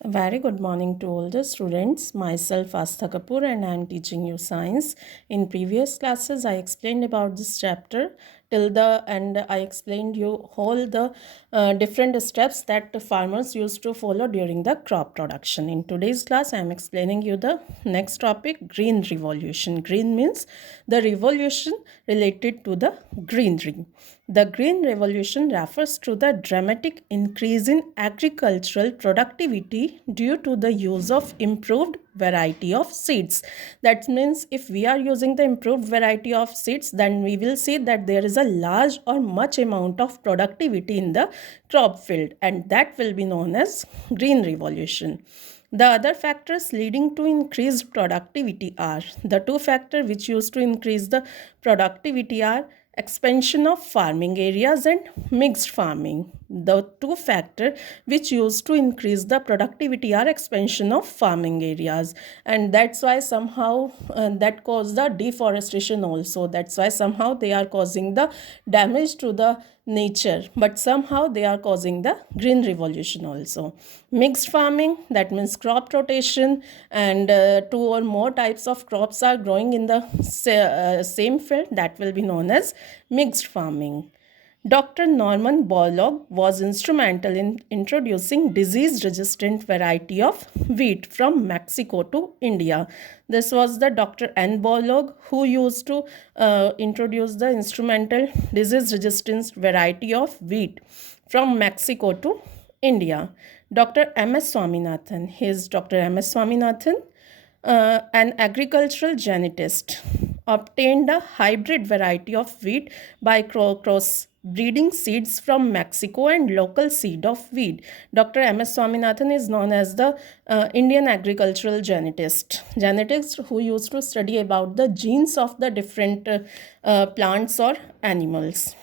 A very good morning to all the students. Myself Astha Kapoor and I am teaching you science. In previous classes I explained about this chapter till the and I explained you all the different steps that the farmers used to follow during the crop production. In today's class I am explaining you the next topic, green revolution. Green means the revolution related to the greenery. The Green Revolution refers to the dramatic increase in agricultural productivity due to the use of improved variety of seeds. That means if we are using the improved variety of seeds, then we will see that there is a large or much amount of productivity in the crop field, and that will be known as Green Revolution. The other factors leading to increased productivity are the two factors which used to increase the productivity are expansion of farming areas and mixed farming. The two factors which used to increase the productivity are expansion of farming areas, and that's why somehow that caused the deforestation also. That's why somehow they are causing the damage to the nature, but somehow they are causing the green revolution also. Mixed farming, that means crop rotation, and two or more types of crops are growing in the same field, that will be known as mixed farming. Dr. Norman Borlaug was instrumental in introducing disease-resistant variety of wheat from Mexico to India. This was the Dr. N. Borlaug who used to introduce the instrumental disease-resistant variety of wheat from Mexico to India. Dr. M. S. Swaminathan. He is Dr. M. S. Swaminathan, an agricultural genetist, obtained a hybrid variety of wheat by cross breeding seeds from Mexico and local seed of wheat. Dr. M. S. Swaminathan is known as the Indian agricultural genetist who used to study about the genes of the different plants or animals.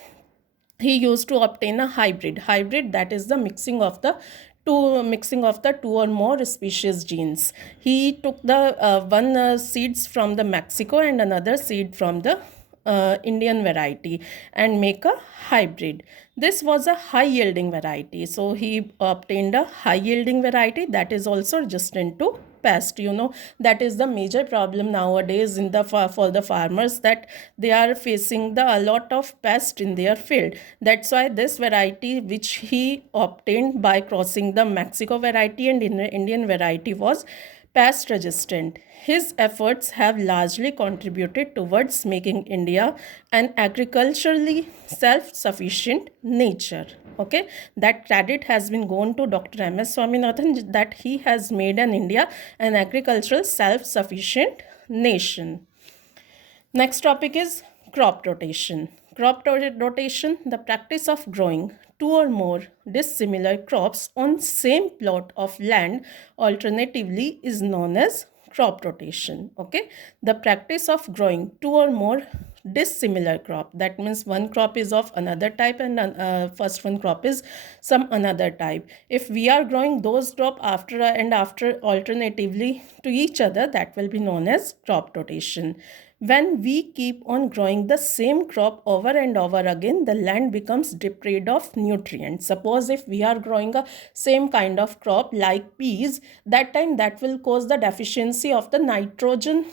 He used to obtain a hybrid, that is the mixing of the two or more species genes. He took the one seeds from the Mexico and another seed from the Indian variety and make a hybrid. This was a high yielding variety, so he obtained a high yielding variety that is also resistant to pest. That is the major problem nowadays in the for the farmers, that they are facing a lot of pest in their field. That's why this variety which he obtained by crossing the Mexico variety and Indian variety was pest resistant. His efforts have largely contributed towards making India an agriculturally self-sufficient nature. Okay, that credit has been gone to Dr. M. S. Swaminathan, that he has made India an agricultural self-sufficient nation. Next topic is crop rotation. Crop rotation, the practice of growing two or more dissimilar crops on same plot of land alternatively is known as crop rotation. Okay, the practice of growing two or more dissimilar crop, that means one crop is of another type and first one crop is some another type. If we are growing those crop after alternatively to each other, that will be known as crop rotation. When we keep on growing the same crop over and over again, the land becomes deprived of nutrients. Suppose if we are growing a same kind of crop like peas, that time that will cause the deficiency of the nitrogen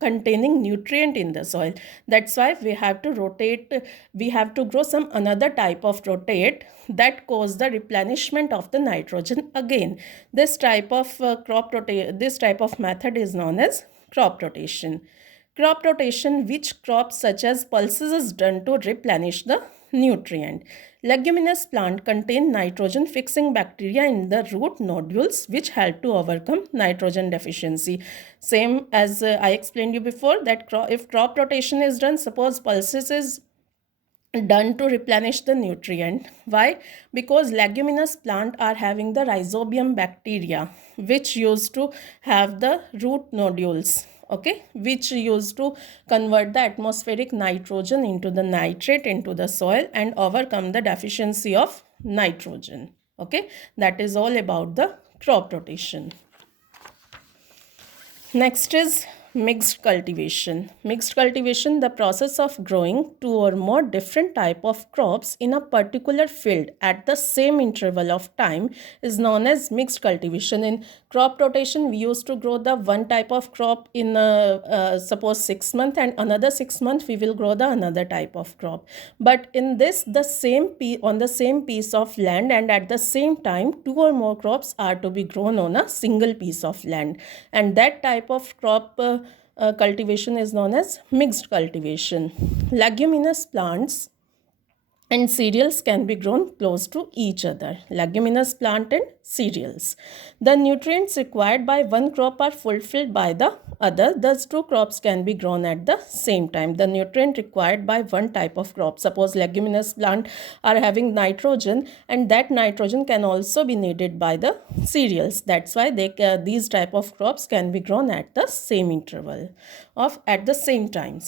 containing nutrient in the soil. That's why we have to rotate, we have to grow some another type of rotate that cause the replenishment of the nitrogen again. This type of this type of method is known as crop rotation. Crop rotation, which crops such as pulses is done to replenish the nutrient. Leguminous plant contain nitrogen fixing bacteria in the root nodules which help to overcome nitrogen deficiency. Same as I explained you before, that if crop rotation is done, suppose pulses is done to replenish the nutrient. Why? Because leguminous plant are having the rhizobium bacteria which used to have the root nodules, okay, which used to convert the atmospheric nitrogen into the nitrate into the soil and overcome the deficiency of nitrogen. Okay, that is all about the crop rotation. Next is mixed cultivation. Mixed cultivation, the process of growing two or more different type of crops in a particular field at the same interval of time is known as mixed cultivation. In crop rotation, we used to grow the one type of crop in suppose 6 months, and another 6 months we will grow the another type of crop. But in this, on the same piece of land and at the same time, two or more crops are to be grown on a single piece of land, and that type of crop cultivation is known as mixed cultivation. Leguminous plants and cereals can be grown close to each other. Leguminous plant and cereals. The nutrients required by one crop are fulfilled by the other. Thus, two crops can be grown at the same time. The nutrient required by one type of crop, suppose leguminous plant are having nitrogen, and that nitrogen can also be needed by the cereals. That's why these type of crops can be grown at the same interval at the same time.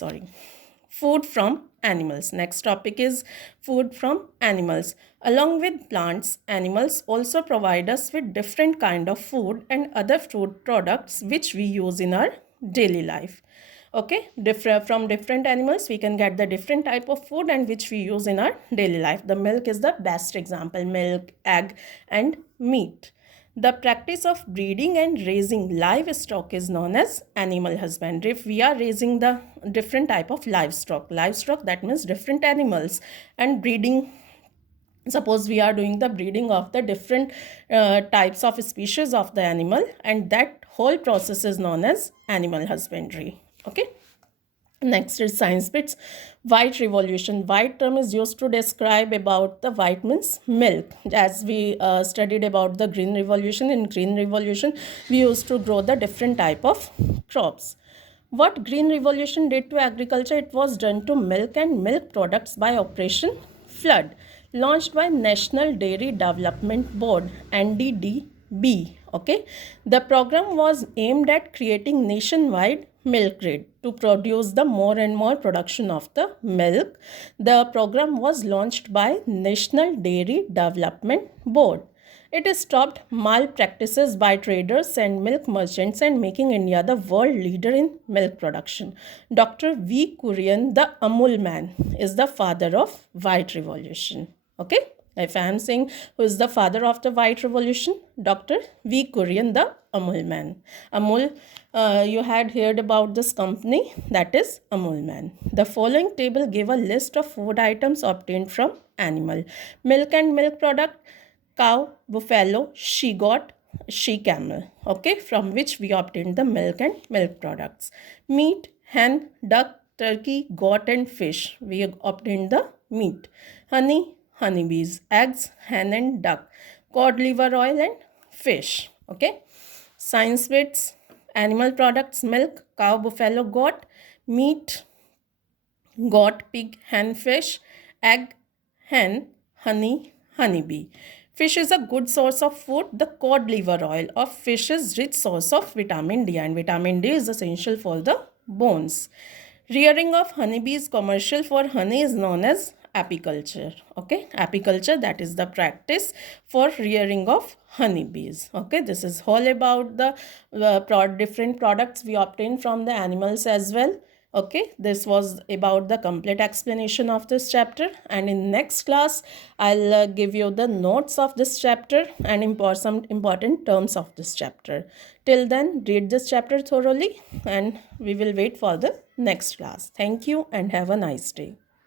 Food from animals. Next topic is food from animals. Along with plants, animals also provide us with different kind of food and other food products which we use in our daily life. Okay, from different animals we can get the different type of food and which we use in our daily life. The milk is the best example. Milk, egg and meat. The practice of breeding and raising livestock is known as animal husbandry. If we are raising the different type of livestock, that means different animals, and breeding, suppose we are doing the breeding of the different types of species of the animal, and that whole process is known as animal husbandry. Okay. Next is science bits. White revolution. White term is used to describe about the white means milk. As we studied about the green revolution, in green revolution we used to grow the different type of crops. What green revolution did to agriculture? It was done to milk and milk products by Operation Flood, launched by National Dairy Development Board, NDDB. Okay, the program was aimed at creating nationwide milk grid to produce the more and more production of the milk. The program was launched by National Dairy Development Board. It stopped malpractices by traders and milk merchants and making India the world leader in milk production. Dr. V. Kurian, the Amul man, is the father of White Revolution. Okay? If I am saying who is the father of the White Revolution, Dr. V. Kurian, the Amul man. Amul, you had heard about this company, that is Amul man. The following table gave a list of food items obtained from animal. Milk and milk product, cow, buffalo, she-goat, she-camel. Okay, from which we obtained the milk and milk products. Meat, hen, duck, turkey, goat and fish. We obtained the meat. Honey, honeybees, eggs, hen and duck, cod liver oil and fish. Okay. Science bits. Animal products: milk, cow, buffalo, goat; meat, goat, pig, hen, fish; egg, hen; honey, honeybee. Fish is a good source of food. The cod liver oil of fish is rich source of vitamin D, and vitamin D is essential for the bones. Rearing of honeybees commercial for honey is known as apiculture. Okay, apiculture, that is the practice for rearing of honeybees. Okay, this is all about the different products we obtain from the animals as well. Okay, this was about the complete explanation of this chapter, and in next class I'll give you the notes of this chapter and some important terms of this chapter. Till then, read this chapter thoroughly and we will wait for the next class. Thank you and have a nice day.